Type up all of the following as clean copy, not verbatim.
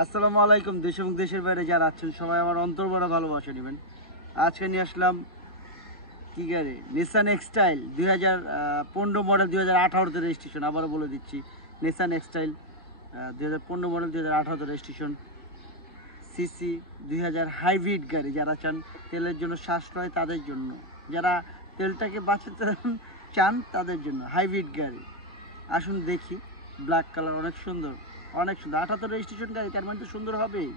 আসসালামু আলাইকুম। দেশ এবং দেশের বাইরে যারা আছেন সবাই আমার অন্তর ভরা ভালোবাসা নেবেন। আজকে নিয়ে আসলাম কি গাড়ি, নিসান এক্সটাইল 2015 মডেল, 2018তে রেজিস্ট্রেশন। আবারও বলে দিচ্ছি, Nissan এক্সটাইল 2015 model, 2018তে registration. CC 2000 hybrid গাড়ি। যারা চান তেলের জন্য সাশ্রয়, তাদের জন্য, যারা তেলটাকে বাঁচাতে চান তাদের জন্য হাইব্রিড গাড়ি। আসুন দেখি। ব্ল্যাক কালার, অনেক সুন্দর, অনেক সুন্দর। 78 রেজিস্ট্রেশন গাড়ি, তার মানে তো সুন্দর হবেই।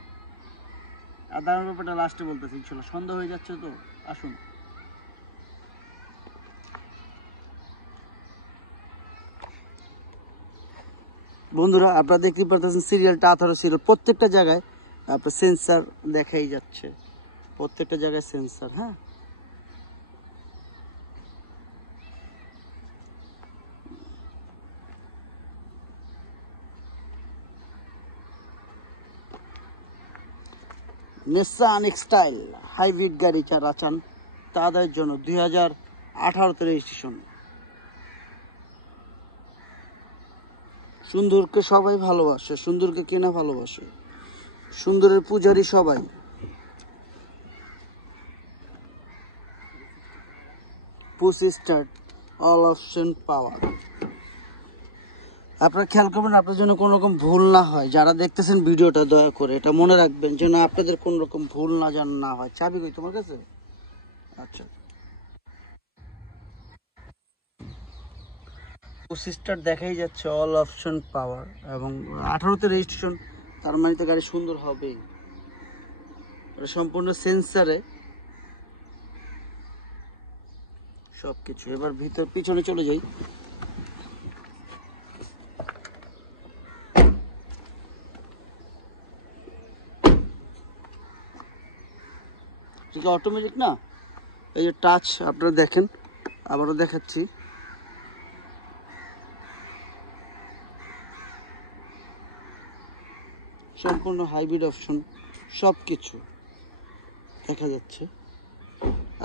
আর দামের ব্যাপারটা লাস্টে বলতেছি, ইনশাল্লাহ। সন্ধ্যা হয়ে যাচ্ছে তো, আসুন। বন্ধুরা, আপনারা দেখতেই পারতেছেন সিরিয়ালটা 18 সিরিয়াল। প্রত্যেকটা জায়গায় আপনার সেন্সার দেখাই যাচ্ছে, প্রত্যেকটা জায়গায় সেন্সার। হ্যাঁ, নিসান এক্সটাইল হাইব্রিড গাড়ি যারা চান তাদের জন্য 2018তে রেজিস্ট্রেশন। সুন্দরকে সবাই ভালোবাসে, সুন্দরকে কেনা ভালোবাসে, সুন্দরের পূজারি সবাই। পুশ স্টার্ট, অল অপশন পাওয়ার। আপনারা খেয়াল করবেন আপনার জন্য কোনো রকম ভুল না হয়। যারা দেখতেছেন ভিডিওটা, দয়া করে এটা মনে রাখবেন যেন আপনাদের কোনো রকম ভুল না যেন না হয়। চাবি কই তোমার কাছে? আচ্ছা, পুশ স্টার্ট দেখাই যাচ্ছে, অল অপশন পাওয়ার, এবং 18তে রেজিস্ট্রেশন। তার মানে তো গাড়ি সুন্দর হবেই। এটা সম্পূর্ণ সেন্সারে সবকিছু। এবার পিছনে চলে যাই। এটা অটোমেটিক না, এই যে টাচ আপনারা দেখেন, আবারও দেখাচ্ছি। সম্পূর্ণ হাইব্রিড অপশন, সব কিছু দেখা যাচ্ছে।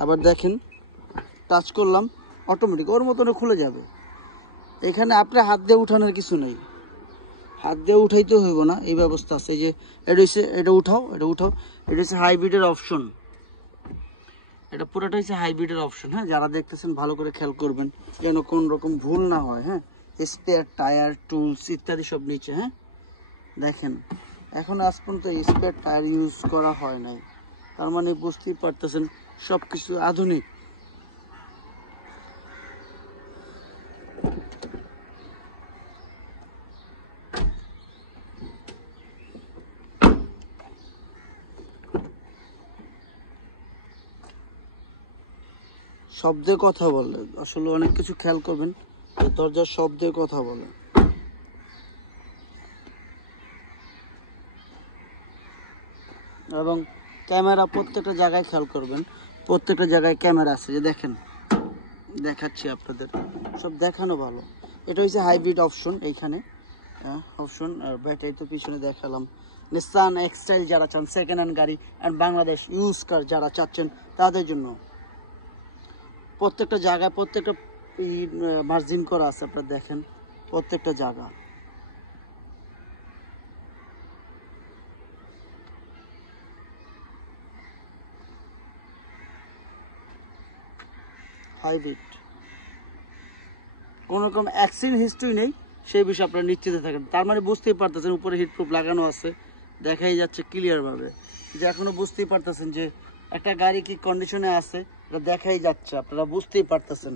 আবার দেখেন, টাচ করলাম, অটোমেটিক ওর মতনে খুলে যাবে। এখানে আপনি হাত দিয়ে উঠানোর কিছু নেই, হাত দিয়ে উঠাইতে হইব না, এই ব্যবস্থা আছে। এই যে এটা হচ্ছে, এটা উঠাও, এটা উঠাও। এটা হচ্ছে হাইব্রিডের অপশন, এটা পুরোটা হচ্ছে হাইব্রিডের অপশন। হ্যাঁ, যারা দেখতেছেন ভালো করে খেয়াল করবেন যেন কোন রকম ভুল না হয়। হ্যাঁ, স্পেয়ার টায়ার, টুলস ইত্যাদি সব নিচে। হ্যাঁ, দেখেন এখন আজ পর্যন্ত স্পেয়ার টায়ার ইউজ করা হয় নাই, তার মানে বুঝতেই পারতেছেন সব কিছু আধুনিক। শব্দে কথা বলে, আসলে অনেক কিছু খেয়াল করবেন, দরজার শব্দে কথা বলে। এবং ক্যামেরা প্রত্যেকটা জায়গায় খেয়াল করবেন, প্রত্যেকটা জায়গায় ক্যামেরা আছে। যে দেখেন, দেখাচ্ছি আপনাদের, সব দেখানো ভালো। এটা হচ্ছে হাইব্রিড অপশন এইখানে, অপশন। আর ব্যাটারি তো পিছনে দেখালাম। নিসান এক্সটাইল যারা চান সেকেন্ড হ্যান্ড গাড়ি অ্যান্ড বাংলাদেশ ইউজ কার যারা চাচ্ছেন তাদের জন্য প্রত্যেকটা জায়গায় প্রত্যেকটা মার্জিন করা আছে। আপনারা দেখেন প্রত্যেকটা জায়গা। হাইব্রিড, কোনো রকম অ্যাক্সিডেন্ট হিস্ট্রি নেই, সেই বিষয়ে আপনারা নিশ্চিত থাকেন। তার মানে বুঝতেই পারতেছেন উপরে হিটপ্রুফ লাগানো আছে, দেখাই যাচ্ছে ক্লিয়ারভাবে। যে এখনো বুঝতেই পারতেছেন যে একটা গাড়ি কি কন্ডিশনে আছে, এটা দেখাই যাচ্ছে, আপনারা বুঝতেই পারতেছেন।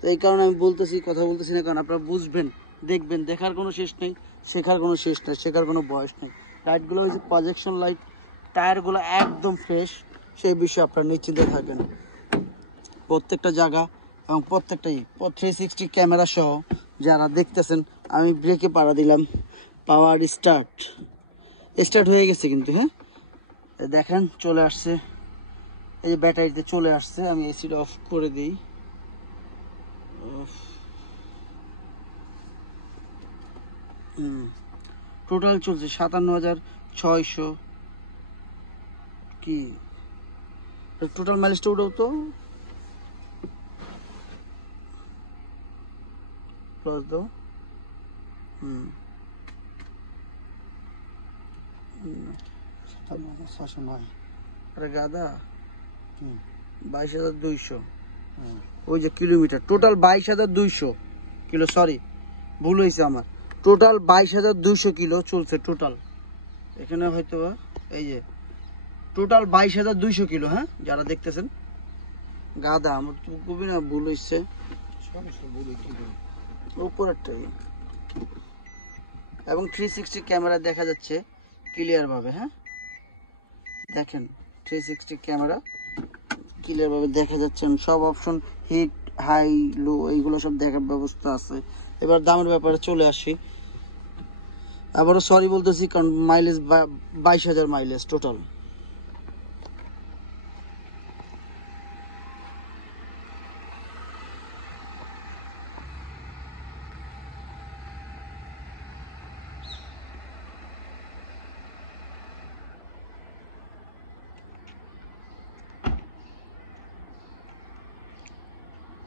তো এই কারণে আমি বলতেছি, কথা বলতেছি না, কারণ আপনারা বুঝবেন, দেখবেন। দেখার কোনো শেষ নেই, শেখার কোনো শেষ নেই, শেখার কোনো বয়স নেই। লাইটগুলো হচ্ছে প্রজেকশন লাইট, টায়ারগুলো একদম ফ্রেশ, সেই বিষয়ে আপনারা নিশ্চিন্ত থাকেন। প্রত্যেকটা জায়গা এবং প্রত্যেকটাই 360 ক্যামেরা সহ যারা দেখতেছেন। আমি ব্রেকে পাড়া দিলাম, পাওয়ার স্টার্ট, স্টার্ট হয়ে গেছে কিন্তু। হ্যাঁ, দেখেন চলে আসছে, এই যে ব্যাটারিতে চলে আসছে। আমি এসিটা অফ করে দিই। টোটাল চলছে 57,600। কি টোটাল মাইলেজটা উঠেও তো প্লাস দাও। 57,609। আরে গাদা 22,200। ওই যে কিলোমিটার টোটাল 22,200 কিলো, সরি ভুল হয়েছে আমার, টোটাল 22,200 কিলো চলছে টোটাল। এখানে হয়তো এই যে টোটাল 22,200 কিলো, হ্যাঁ যারা দেখতেছেন। গাদা আমার তো খুবই না ভুল হয়েছে উপরেরটাই। এবং 360 ক্যামেরা দেখা যাচ্ছে ক্লিয়ার ভাবে, হ্যাঁ দেখেন 360 ক্যামেরা ক্লিয়ার ভাবে দেখা যাচ্ছে। সব অপশন হিট হাই লো এইগুলো সব দেখার ব্যবস্থা আছে। এবার দামের ব্যাপারে চলে আসি। আবারও সরি বলতেছি কারণ মাইলেজ 22,000 মাইলেজ টোটাল।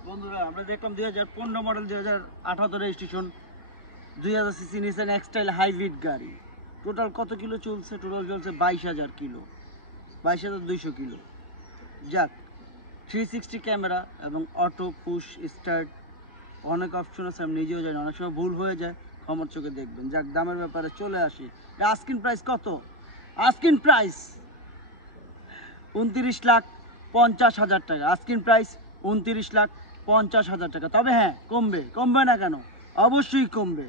বন্ধুরা আমরা দেখলাম 2015 model 2018 registration 2000 CC Nissan এক্সটাইল hybrid গাড়ি। টোটাল কত কিলো চলছে? টোটাল চলছে 22,000 কিলো, 22,200 কিলো। যাক 360 ক্যামেরা এবং অটো পুশ স্টার্ট অনেক অপশন আছে, আমি নিজেও জানি অনেক সময় ভুল হয়ে যায়, আমার চোখে দেখবেন। যাক দামের ব্যাপারে চলে আসি। আস্কিং প্রাইস কত? আস্কিং প্রাইস 29,50,000 টাকা। আস্কিং প্রাইস 29,50,000 টাকা। তবে হ্যাঁ কমবে, কমবে না কেন? অবশ্যই কমবে,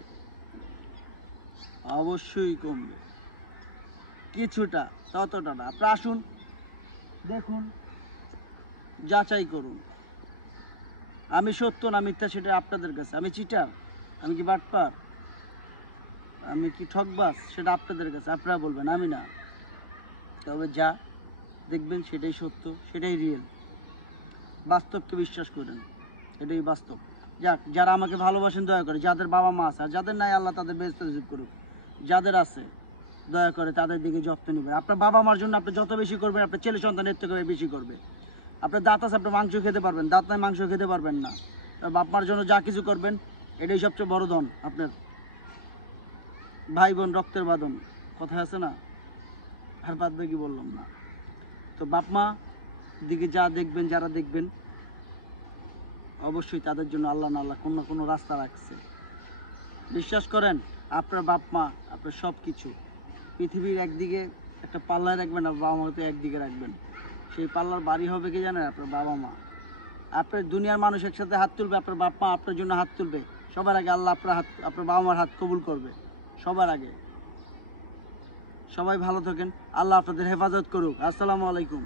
অবশ্যই কমবে কিছুটা, ততটা না। আপনারা আসুন দেখুন যাচাই করুন। আমি সত্য না মিথ্যা সেটা আপনাদের কাছে। আমি চিটার, আমি কি বাটপার, আমি কি ঠকবাজ সেটা আপনাদের কাছে, আপনারা বলবেন, আমি না। তবে যা দেখবেন সেটাই সত্য, সেটাই রিয়েল। বাস্তবকে বিশ্বাস করেন, এটাই বাস্তব। যাক যারা আমাকে ভালোবাসেন দয়া করে, যাদের বাবা মা আছে আর যাদের নাই আল্লাহ তাদের বেহেশত নসিব করুক, যাদের আছে দয়া করে তাদের দিকে যত্ন নেবেন। আপনার বাবা মার জন্য আপনি যত বেশি করবেন আপনার ছেলে সন্তানের থেকে বেশি করবে। আপনার দাঁত আছে, আপনি মাংস খেতে পারবেন, দাঁত নাই মাংস খেতে পারবেন না। বাপ মার জন্য যা কিছু করবেন এটাই সবচেয়ে বড় ধন। আপনার ভাই বোন রক্তের বাঁধন কথা আছে না, আর বাদ বাকি বললাম না। তো বাপ মা দিকে যা দেখবেন, যারা দেখবেন অবশ্যই তাদের জন্য আল্লাহ না আল্লাহ কোনো না কোনো রাস্তা রাখছে। বিশ্বাস করেন আপনার বাপ মা আপনার সব কিছু। পৃথিবীর একদিকে একটা পাল্লায় রাখবেন আর বাবা মাকে একদিকে রাখবেন, সেই পাল্লার বাড়ি হবে কি জানেন? আপনার বাবা মা। আপনার দুনিয়ার মানুষ একসাথে হাত তুলবে, আপনার বাপ মা আপনার জন্য হাত তুলবে, সবার আগে আল্লাহ আপনার হাত, আপনার বাবা মার হাত কবুল করবে সবার আগে। সবাই ভালো থাকেন, আল্লাহ আপনাদের হেফাজত করুক। আসসালামু আলাইকুম।